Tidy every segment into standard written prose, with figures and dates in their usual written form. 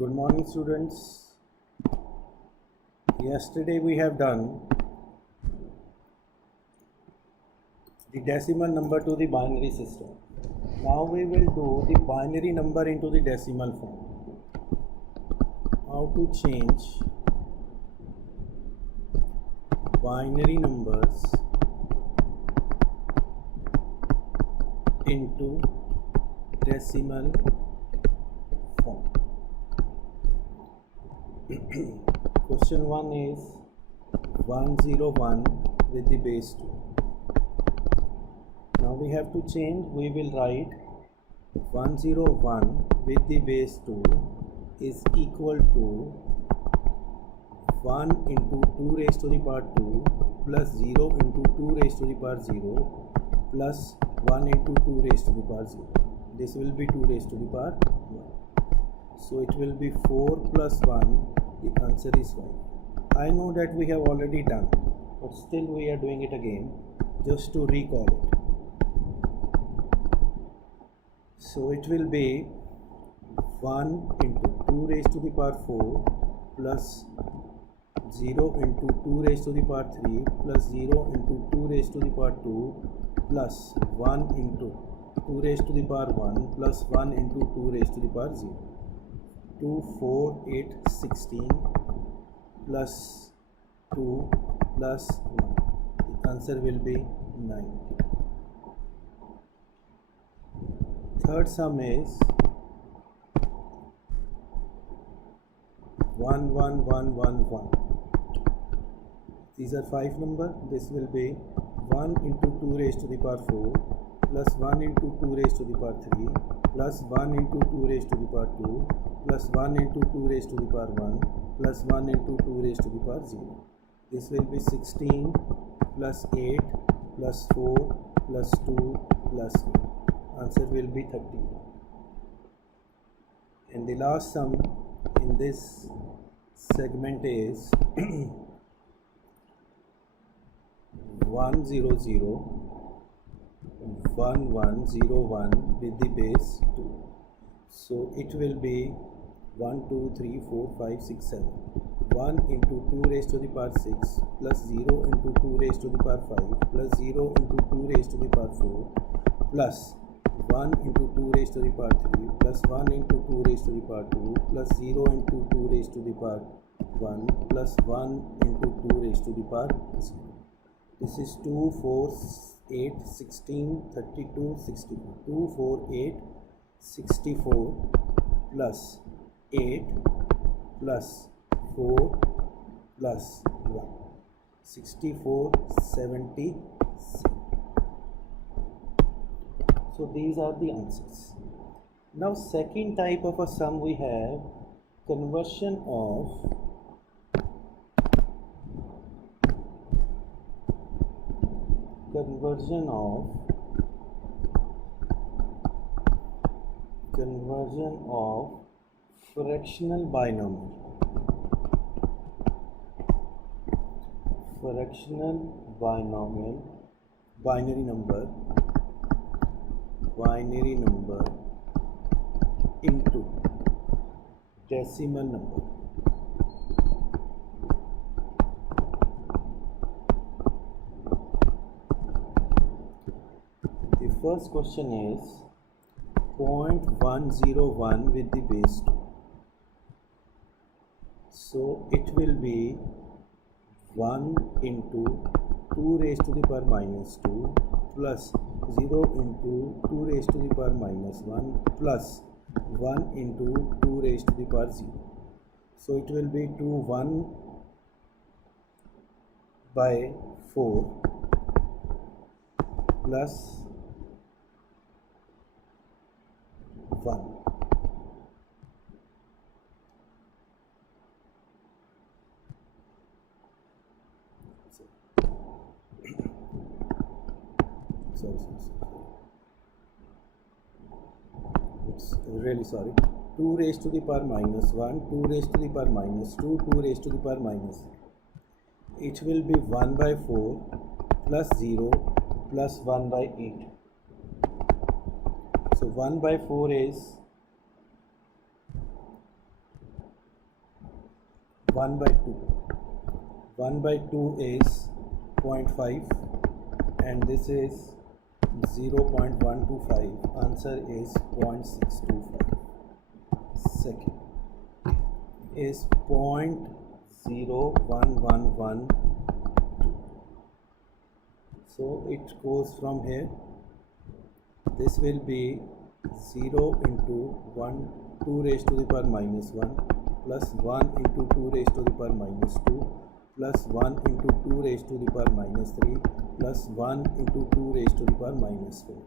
Good morning, students. Yesterday we have done the decimal number to the binary system. Now we will do the binary number into the decimal form. How to change binary numbers into decimal form. Question 1 is 101 with the base 2. Now we have to change. We will write 101 with the base 2 is equal to 1 into 2 raised to the power 2 plus 0 into 2 raised to the power 0 plus 1 into 2 raised to the power 0. This will be 2 raised to the power 1. So it will be 4 plus 1. The answer is 5. I know that we have already done, but still we are doing it again just to recall it. So it will be 1 into 2 raised to the power 4 plus 0 into 2 raised to the power 3 plus 0 into 2 raised to the power 2 plus 1 into 2 raised to the power 1 plus 1 into 2 raised to the power 0. 2, 4, 8, 16 plus 2 plus 1. The answer will be 9. Third sum is 1, 1, 1, 1, 1. These are 5 numbers. This will be 1 into 2 raised to the power 4 plus 1 into 2 raised to the power 3 plus 1 into 2 raised to the power 2 plus 1 into 2 raised to the power 1 plus 1 into 2 raised to the power 0. This will be 16 plus 8 plus 4 plus 2 plus 1. Answer will be 30. And the last sum in this segment is 100 1101 with the base 2. So it will be 1, 2, 3, 4, 5, 6, 7. 1 into 2 raised to the power 6 plus 0 into 2 raised to the power 5 plus 0 into 2 raised to the power 4 plus 1 into 2 raised to the power 3 plus 1 into 2 raised to the power 2 plus 0 into 2 raised to the power 1 plus 1 into 2 raised to the power 0. This is 2, 4, 8, 16, 32, 64. 2, 4, 8, 64 plus 8 plus 4 plus 1. 64, 76. So these are the answers. Now second type of a sum we have conversion of fractional binomial. Binary number into decimal number. The first question is 0.101 with the base 2. So it will be 1 into 2 raised to the power minus 2 plus 0 into 2 raised to the power minus 1 plus 1 into 2 raised to the power 0. So it will be 2, 1 by 4 plus 1. Really sorry. 2 raised to the power minus 1, 2 raised to the power minus 2, 2 raised to the power minus 0. It will be 1 by 4 plus 0 plus 1 by 8. So 1 by 4 is 1 by 2. 1 by 2 is 0.5 and this is 0.125. Answer is 0.625. Second is 0.0111. So it goes from here. This will be 0 into 1 2 raised to the power minus 1 plus 1 into 2 raised to the power minus 2 plus 1 into 2 raised to the power minus 3 plus 1 into 2 raised to the power minus 4.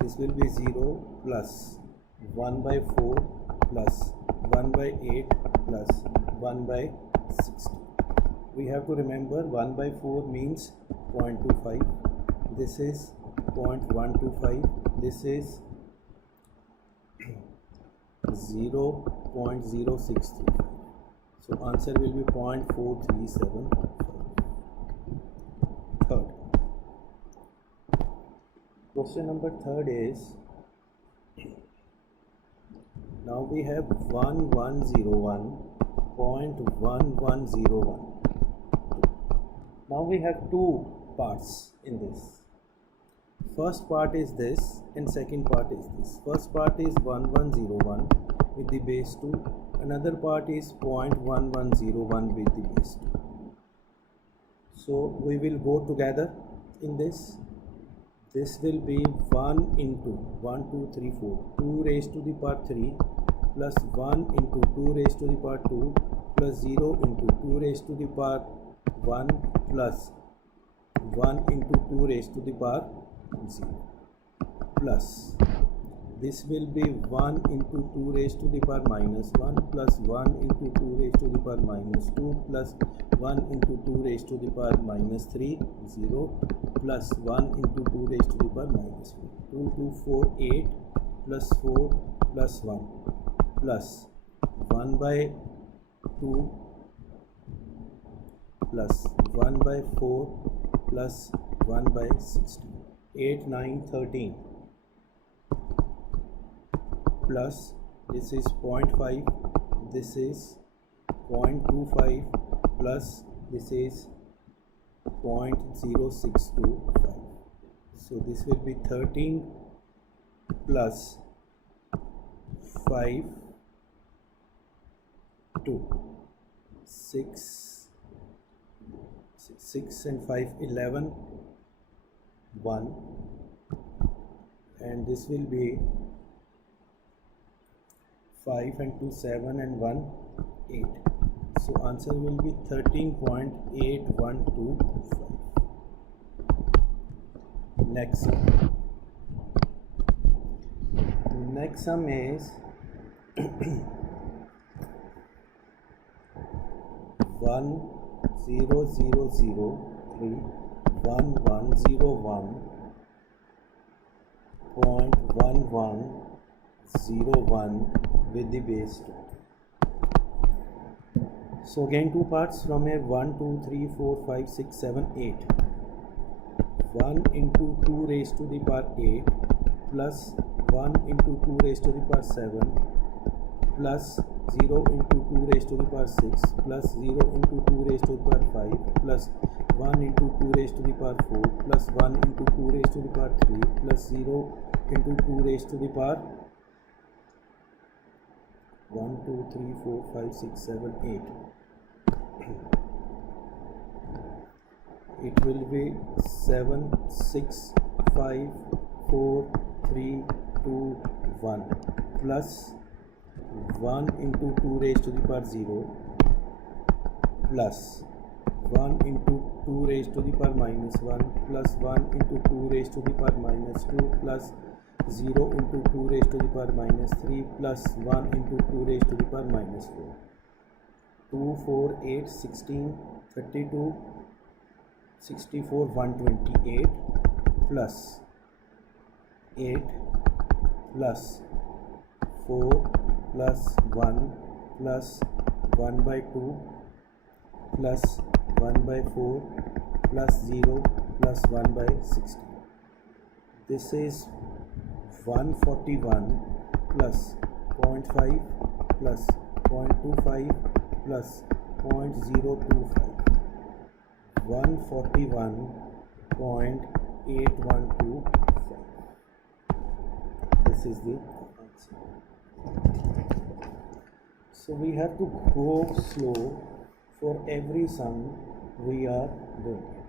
This will be 0 plus 1 by 4 plus 1 by 8 plus 1 by 60. We have to remember 1 by 4 means 0.25. This is 0.125. This is 0.0635. So answer will be 0.4375. Third. Question number third is, now we have 1101.1101. Now we have two parts in this. First part is this and second part is this. First part is 1101 with the base 2. Another part is 0.1101 with the base 2. So we will go together in this. This will be 1 into 1, 2, 3, 4, 2 raised to the power 3 plus 1 into 2 raised to the power 2 plus 0 into 2 raised to the power 1 plus 1 into 2 raised to the power 0 plus this will be 1 into 2 raised to the power minus 1 plus 1 into 2 raised to the power minus 2 plus 1 into 2 raised to the power minus 3 0 plus 1 into 2 raised to the power minus 4. 2 2 4 8 plus 4 plus 1 plus 1 by 2 plus 1 by 4 plus 1 by 16. 8 9 13 plus this is 0.5, this is 0.25 plus this is 0.0625. So this will be 13 plus 5 2 6 and 5 11 1 and this will be 5 and 2 7 and 1 8. So answer will be 13.8125. Next sum is 1000311101 with the base 2. So again two parts from here, 1 2 3 4 5 6 7 8. 1 into 2 raised to the power 8 plus 1 into 2 raised to the power 7 plus 0 into 2 raised to the power 6 plus 0 into 2 raised to the power 5 plus 1 into 2 raised to the power 4 plus 1 into 2 raised to the power 3 plus 0 into 2 raised to the power 1 2 3 4 5 6 7 8. It will be 7 6 5 4 3 2 1 plus 1 into 2 raised to the power 0 plus 1 into 2 raised to the power minus 1 plus 1 into 2 raised to the power minus 2 plus 0 into 2 raised to the power minus 3 plus 1 into 2 raised to the power minus 4. 2 4 8 16 32 64 128 plus 8 plus 4 plus 1 plus 1 by 2 plus 1 by 4 plus 0 plus 1 by 60. This is 141 plus 0.5 plus 0.25 plus 0.025, 141.8125. This is the answer. So we have to go slow for every sum we are doing.